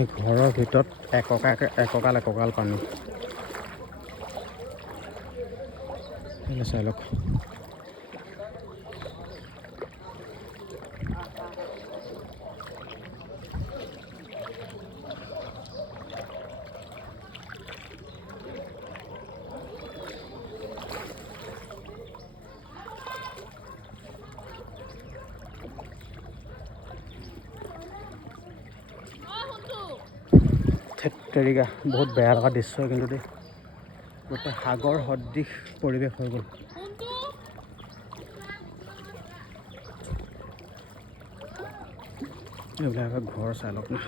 সেই ঘৰৰ ভিতৰত এককাল পানী চাই লওক। থেতৰিকা বহুত বেয়া লগা দৃশ্য কিন্তু দেই, গোটেই সাগৰ সদৃশ পৰিৱেশ হৈ গ'ল। এইবিলাক ঘৰ চাই লওক না।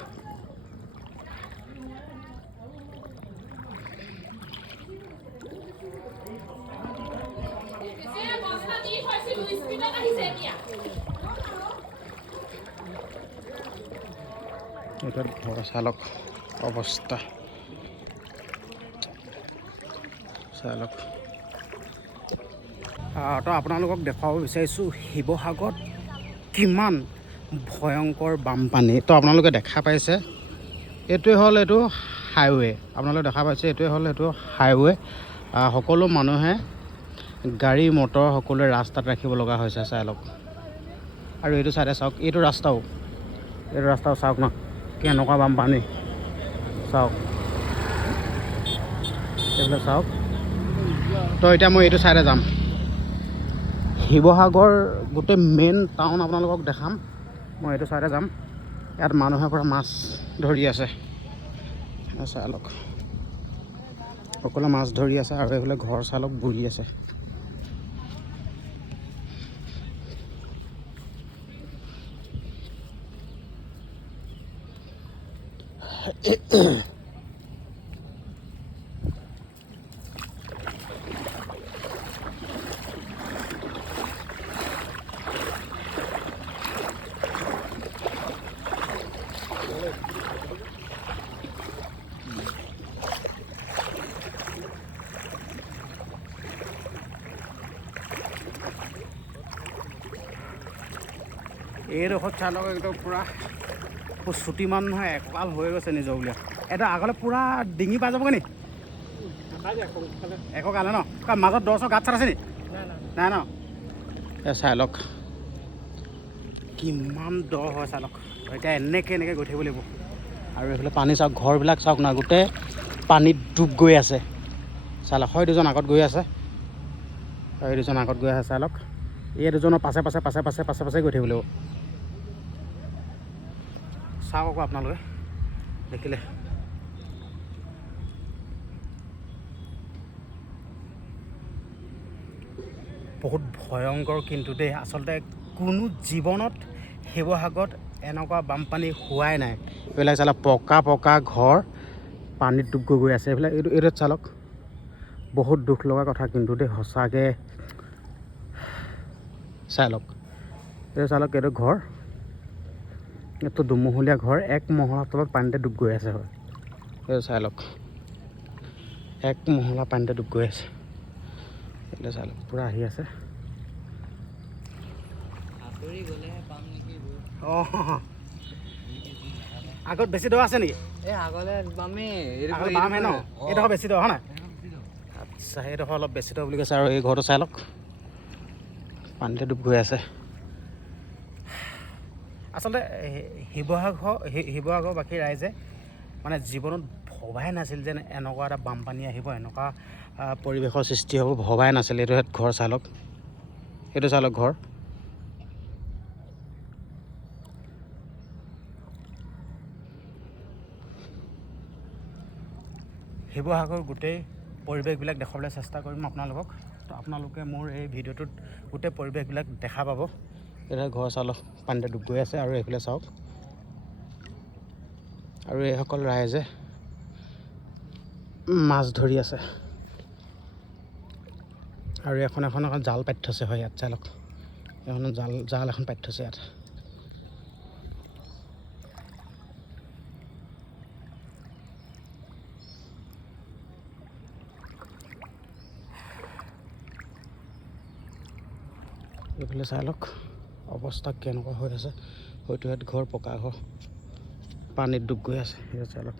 এটা ঘৰ চাই লওক অৱস্থা চাই লওক। তো আপোনালোকক দেখুৱাব বিচাৰিছোঁ শিৱসাগৰত কিমান ভয়ংকৰ বানপানী। তো আপোনালোকে দেখা পাইছে এইটোৱে হ'ল এইটো হাইৱে, আপোনালোকে দেখা পাইছে এইটোৱে হ'ল এইটো হাইৱে। সকলো মানুহে গাড়ী মটৰ সকলোৱে ৰাস্তাত ৰাখিব লগা হৈছে চাই লওক। আৰু এইটো চাইডে চাওক, এইটো ৰাস্তাও চাওক ন কেনেকুৱা বানপানী চাওক, এইবিলাক চাওক। তো এতিয়া মই এইটো চাইডে যাম, শিৱসাগৰ গোটেই মেইন টাউন আপোনালোকক দেখাম। মই এইটো চাইডে যাম, ইয়াত মানুহে পৰা মাছ ধৰি আছে চাই লওক। সকলোৱে মাছ ধৰি আছে আৰু এইফালে ঘৰ চাই লওক বুৰি আছে। এইডোখৰত চাই লওক একদম পূৰা চুটি মানুহ নহয়, এককাল হৈ গৈছে নিজৰ বুলিয়া। এটা আগলৈ পূৰা ডিঙি পাই যাবগৈ নি এককালে ন? মাজত দহ গাঁত চাত আছে নি? নাই ন? চাই লওক কিমান দ হয় চাই লওক। এতিয়া এনেকৈ গৈ থাকিব লাগিব। আৰু এইফালে পানী চাওক, ঘৰবিলাক চাওক না, গোটেই পানীত ডুব গৈ আছে চাই লওক। হয় দুজন আগত গৈ আছে, হয় দুজন আগত গৈ আছে চাই লওক। এই দুজনৰ পাছে গৈ থাকিব লাগিব। চাওক আকৌ আপোনালোকে দেখিলে। বহুত ভয়ংকৰ কিন্তু দেই। আচলতে কোনো জীৱনত শিৱসাগৰত এনেকুৱা বানপানী হোৱাই নাই। এইবিলাক চালক পকা ঘৰ পানীত ডুব গৈ আছে। এইটো চালক বহুত দুখ লগা কথা কিন্তু দেই, সঁচাকৈ চাই লওক। এইটো চালক, এইটো ঘৰ, এইটো দুমহলীয়া ঘৰ, এক মহলাৰ তলত পানীতে ডুব গৈ আছে। হয় এইটো চাই লওক, এক মহলা পানীতে ডুব গৈ আছে। এইটো চাই লওক পূৰা আহি আছে। অঁ আগত বেছি দ আছে নেকি? বামহে ন? এইডোখৰ বেছি দ হয় নাই? আচ্ছা, সেইডোখৰ অলপ বেছি দ বুলি কৈছে। আৰু এই ঘৰটো চাই লওক পানীতে ডুব গৈ আছে। আচলতে শিৱসাগৰবাসী ৰাইজে মানে জীৱনত ভবাই নাছিল যেন এনেকুৱা এটা বানপানী আহিব, এনেকুৱা পৰিৱেশৰ সৃষ্টি হ'ব, ভবাই নাছিল। এইটো ঘৰ চাই লওক, এইটো চাই লওক ঘৰ। শিৱসাগৰ গোটেই পৰিৱেশবিলাক দেখাবলৈ চেষ্টা কৰিম আপোনালোকক। তো আপোনালোকে মোৰ এই ভিডিঅ'টোত গোটেই পৰিৱেশবিলাক দেখা পাব। এইটো ঘৰ চালক পানীতে ডুব গৈ আছে। আৰু এইফালে চাওক, আৰু এইসকল ৰাইজে মাছ ধৰি আছে। আৰু এখন জাল পাতি থৈছে। হয় ইয়াত চাই লওক, এখন জাল এখন পাতি থৈছে ইয়াত। এইফালে চাই লওক অৱস্থা কেনেকুৱা হৈ আছে। হয়তো ইয়াত ঘৰ পকা ঘৰ পানীত ডুব গৈ আছে এই চালক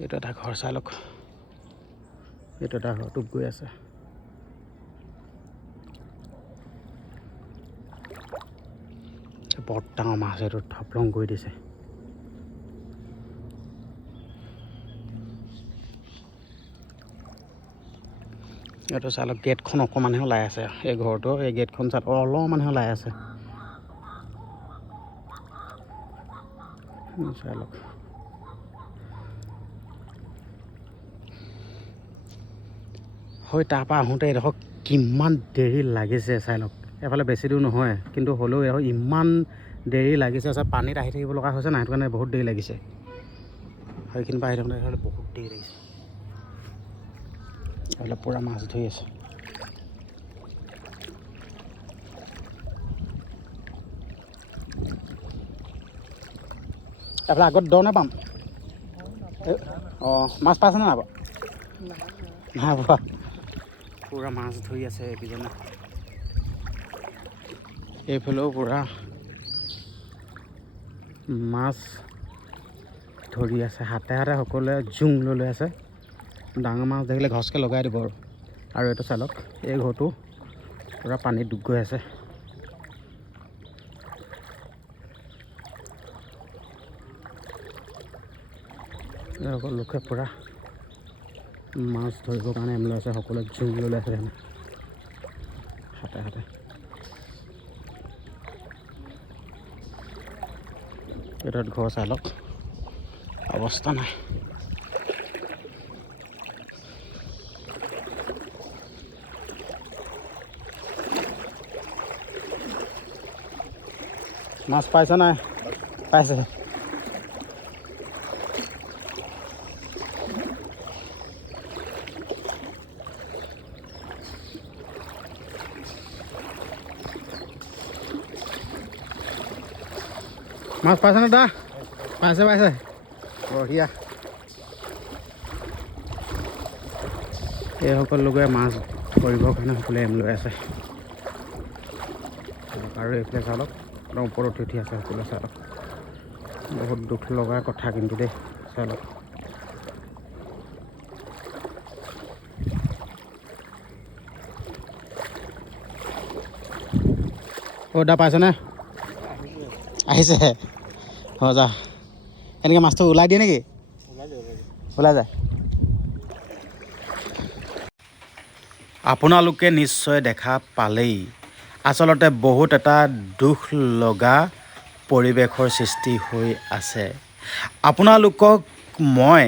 এইটো এটা ঘৰ চালক এইটো এটা ঘৰ ডুব গৈ আছে বৰ ডাঙৰ মাছ এইটো থপলং কৰি দিছে এইটো চালক গেটখন অকণমানহে ওলাই আছে এই ঘৰটো এই গেটখন চালক অলপমানহে ওলাই আছে চালক হয় তাৰপৰা আহোঁতে এডোখৰ কিমান দেৰি লাগিছে চাই লওক এফালে বেছি দূৰ নহয় কিন্তু হ'লেও এডোখৰ ইমান দেৰি লাগিছে চাই পানীত আহি থাকিব লগা হৈছে না সেইটো কাৰণে বহুত দেৰি লাগিছে সেইখিনিৰ পৰা আহি থাকোঁতে এইফালে বহুত দেৰি লাগিছে এইফালে পূৰা মাছ ধৰি আছে এইফালে আগত দ নাপাম অঁ মাছ পাইছেনে নাই বাৰু নাই পোৱা পূৰা মাছ ধৰি আছে এইকেইজনে এইফালেও পূৰা মাছ ধৰি আছে হাতে হাতে সকলোৱে জোং লৈ আছে ডাঙৰ মাছ দেখিলে ঘচকৈ লগাই দিব আৰু এইটো চালক এই ঘৰটো পূৰা পানীত ডুব গৈ আছে সকলোকে পূৰা মাছ ধৰিবৰ কাৰণে এম লৈ আছে সকলোৱে জোং লৈ আছে হাতে হাতে এইটোত ঘৰ চালক অৱস্থা নাই মাছ পাইছে নাই পাইছে মাছ পাইছে নে দা পাইছে পাইছে বঢ়িয়া এই সকলো লোকে মাছ ধৰিবৰ কাৰণে সকলোৱে এম লৈ আছে আৰু এইফালে চালক একদম ওপৰত উঠি আছে সকলোৱে চালক বহুত দুখ লগা কথা কিন্তু দেই চালক অ' দা পাইছেনে আহিছে অঁ যা এনেকৈ মাছটো ওলাই দিয়ে নেকি ওলাই যায় আপোনালোকে নিশ্চয় দেখা পালেই আচলতে বহুত এটা দুখ লগা পৰিৱেশৰ সৃষ্টি হৈ আছে আপোনালোকক মই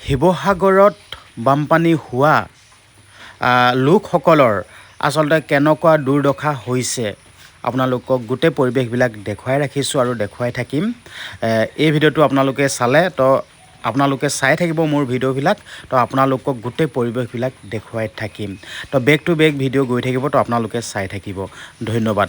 শিৱসাগৰত বানপানী হোৱা লোকসকলৰ আচলতে কেনেকুৱা দুৰ্দশা হৈছে আপোনালোকক গোটেই পৰিৱেশবিলাক দেখুৱাই ৰাখিছোঁ আৰু দেখুৱাই থাকিম এই ভিডিঅ'টো আপোনালোকে চালে তো আপোনালোকে চাই থাকিব মোৰ ভিডিঅ'বিলাক তো আপোনালোকক গোটেই পৰিৱেশবিলাক দেখুৱাই থাকিম তো বেক টু বেক ভিডিঅ' গৈ থাকিব তো আপোনালোকে চাই থাকিব ধন্যবাদ